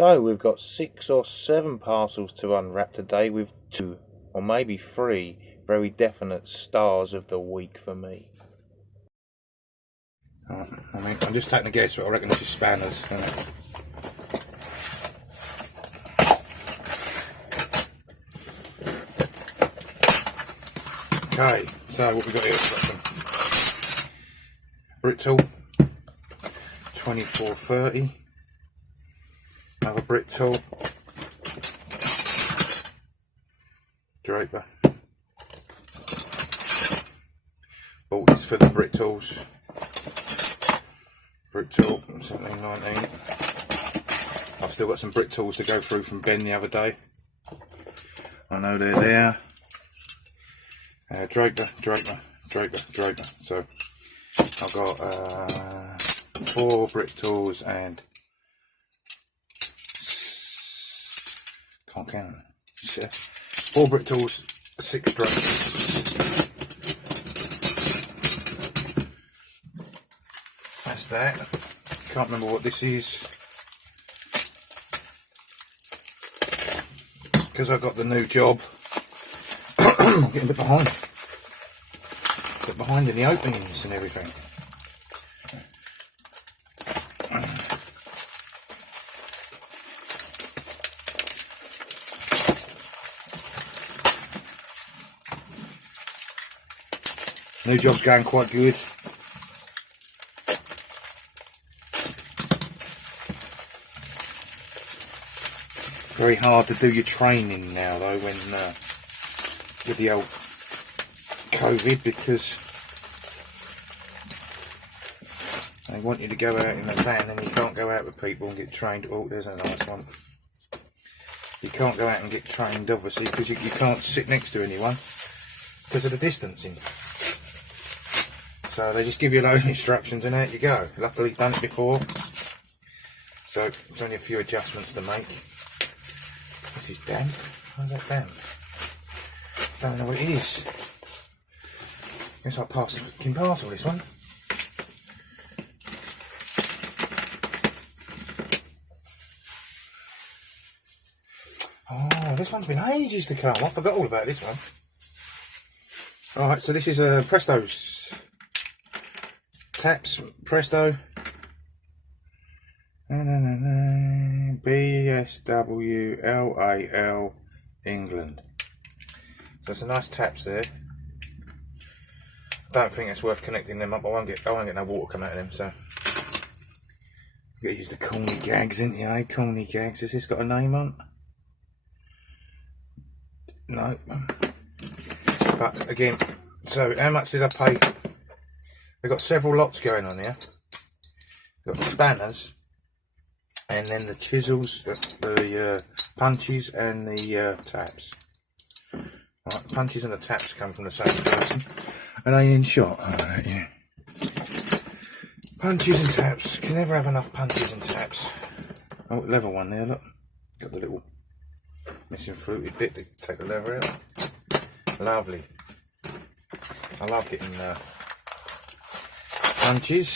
So we've got 6 or 7 parcels to unwrap today, with 2 or maybe 3 very definite stars of the week for me. I'm just taking a guess, but I reckon this is spanners. Okay, so what we've got here, we've got some brick tool, 2430, another brick tool, draper, bought this for the brick tools, brick tool, 1719. I've still got some brick tools to go through from Ben the other day. I know they're there. Draper. So I've got 4 brick tools and can't count. 4 brick tools, 6 drapers. That's that. Can't remember what this is because I got the new job. I'm getting a bit behind. In the openings and everything. New job's going quite good. Very hard to do your training now though when with the old COVID, because they want you to go out in the van and you can't go out with people and get trained. Oh, there's a nice one. You can't go out and get trained obviously because you can't sit next to anyone because of the distancing. So they just give you a load of instructions and out you go. Luckily done it before, so there's only a few adjustments to make. This is damp. Why's that damp? Don't know what it is. It's like fucking parcel, this one. Oh, this one's been ages to come. I forgot all about this one. Alright, so this is Presto's taps, Presto. BSWLAL England. So there's some nice taps there. I don't think it's worth connecting them up. I won't get no water coming out of them, so you gotta use the corny gags, ain't you, eh? Corny gags. Has this got a name on? No. But again, so how much did I pay? We've got several lots going on here. We've got the spanners, and then the chisels, the punches, and the taps. Right, the punches and the taps come from the same person. Are they in shot? Alright, yeah. Punches and taps. Can never have enough punches and taps. Oh, leather one there, look. Got the little missing fruited bit to take the leather out. Lovely. I love getting punches.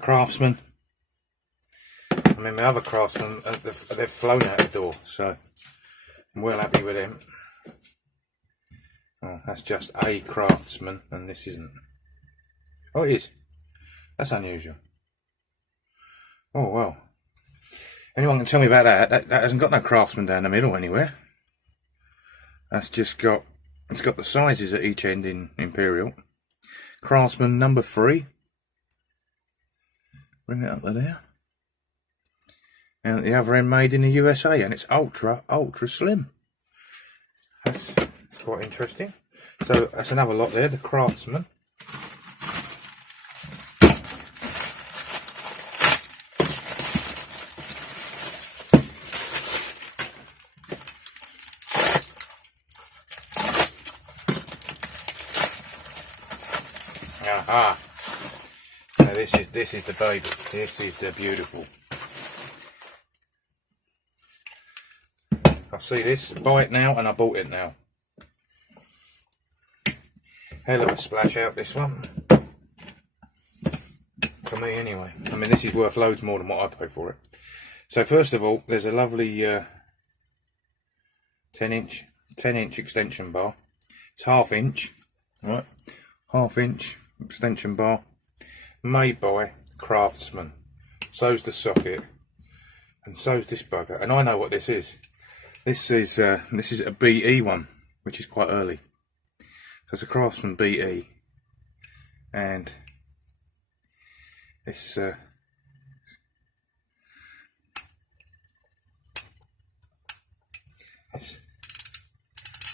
Craftsman. I mean, my other craftsman, they've flown out the door, so I'm well happy with them. Oh, that's just a craftsman, and this isn't. Oh, it is. That's unusual. Oh, well. Anyone can tell me about that? That hasn't got no craftsman down the middle anywhere. That's just got, it's got the sizes at each end in Imperial. Craftsman number 3. Bring it up to there. And at the other end, made in the USA, and it's ultra slim. That's quite interesting. So that's another lot there, the Craftsman. Aha. Now this is the baby. This is the beautiful. I see this, buy it now, and I bought it now. Hell of a splash out, this one. For me anyway. I mean, this is worth loads more than what I paid for it. So first of all, there's a lovely 10-inch extension bar. It's half-inch, right? Half-inch extension bar, made by Craftsman. So's the socket, and so's this bugger. And I know what this is. This is a BE one, which is quite early. So it's a Craftsman BE, and it's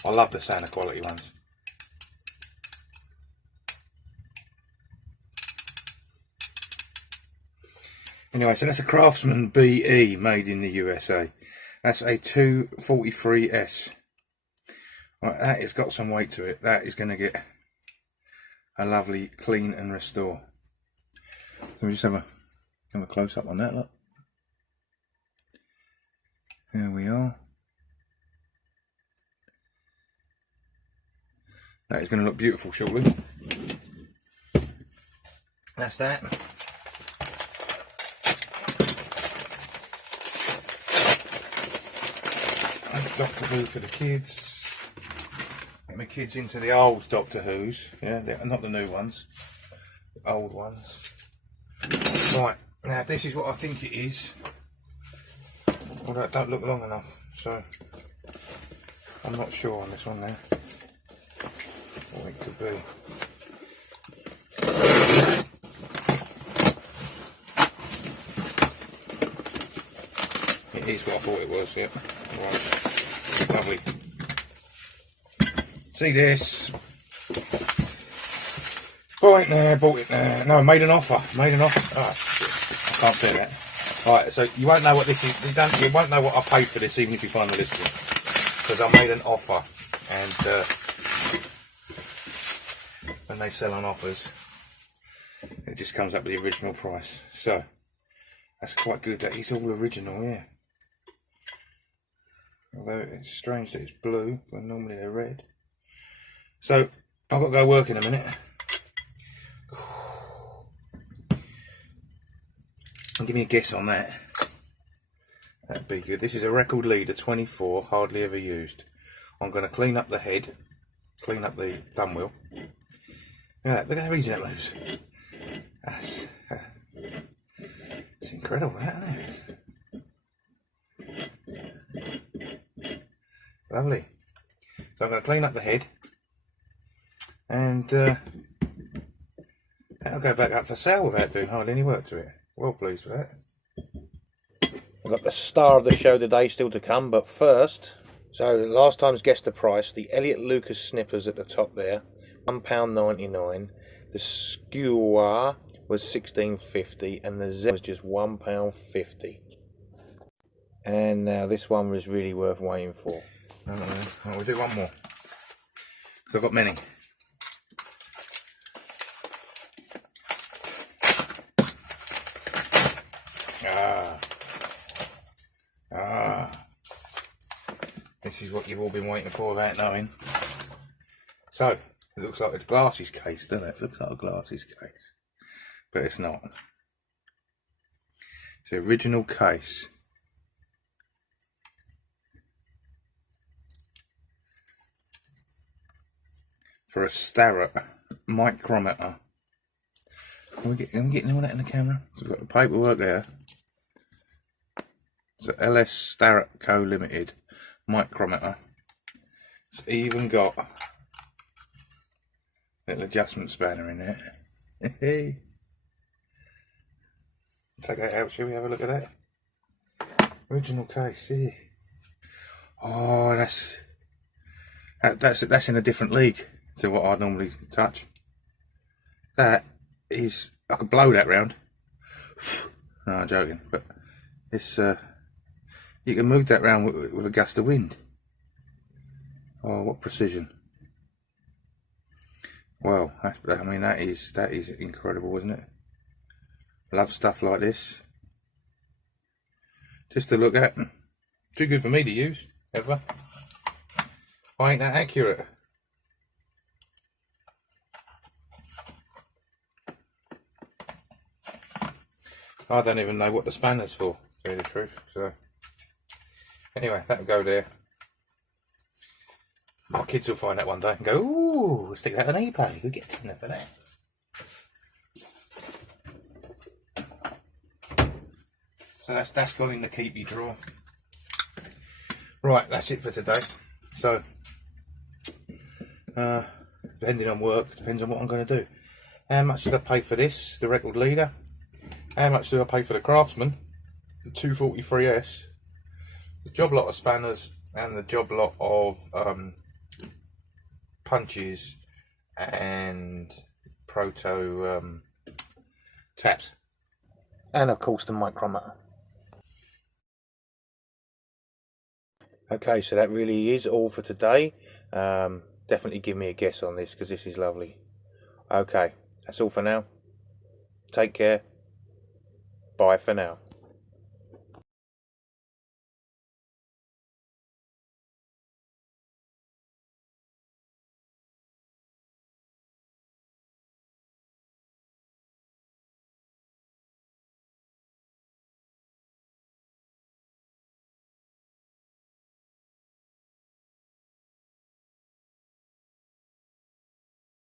I love the sound of quality ones. Anyway, so that's a Craftsman BE made in the USA. That's a 243S. Right, that has got some weight to it. That is going to get a lovely clean and restore. Let me just have a close up on that. Look, there we are. That is going to look beautiful shortly. That's that. Doctor Who for the kids. Get my kids into the old Doctor Who's, yeah, not the new ones, the old ones. Right, now this is what I think it is. Well, that don't look long enough, so I'm not sure on this one now what it could be. It is what I thought it was, yeah. Right, lovely. See this? Bought it there, bought it there. No, made an offer. Made an offer. Oh, shit. I can't say that. Right, so you won't know what this is. You won't know what I paid for this, even if you find the listing, because I made an offer, and when they sell on offers, it just comes up with the original price. So that's quite good. That is all original, yeah. Although it's strange that it's blue when normally they're red. So I've got to go work in a minute. And give me a guess on that. That'd be good. This is a record leader 24, hardly ever used. I'm going to clean up the head, clean up the thumb wheel. Look at how easy that moves. That's it's incredible, that, isn't it? Lovely. So I'm going to clean up the head, and that'll go back up for sale without doing hardly any work to it. Well pleased with that. We've got the star of the show today still to come, but first, so last time's guessed the price. The Elliot Lucas snippers at the top there, £1.99. The skewer was £16.50, and the Z was just £1.50. And now this one was really worth waiting for. We'll do one more, because I've got many. This is what you've all been waiting for without knowing. So, it looks like a glasses case, doesn't it? It looks like a glasses case. But it's not. It's the original case. For a starrett micrometer. Are we getting all that in the camera? So we've got the paperwork there. It's a LS Starrett Co Limited micrometer. It's even got a little adjustment spanner in there. Hey. Take that out, shall we have a look at that? Original case, yeah. Oh, that's in a different league to what I normally touch. That is, I could blow that round. No, I'm joking, but it's you can move that round with a gust of wind. Oh, what precision! Well, I mean that is incredible, isn't it? Love stuff like this. Just to look at, too good for me to use. ever. I ain't that accurate. I don't even know what the spanner's for, to tell you the truth. So anyway, that'll go there. My kids will find that one day and go, ooh, we'll stick that on eBay. We'll get $10 for that. So that's gone in the keepy drawer. Right, that's it for today. So, depending on work, depends on what I'm going to do. How much did I pay for this, the record leader? How much did I pay for the Craftsman, the 243S, the job lot of spanners, and the job lot of punches and proto taps? And of course the micrometer. Okay, so that really is all for today. Definitely give me a guess on this because this is lovely. Okay, that's all for now. Take care. Bye for now.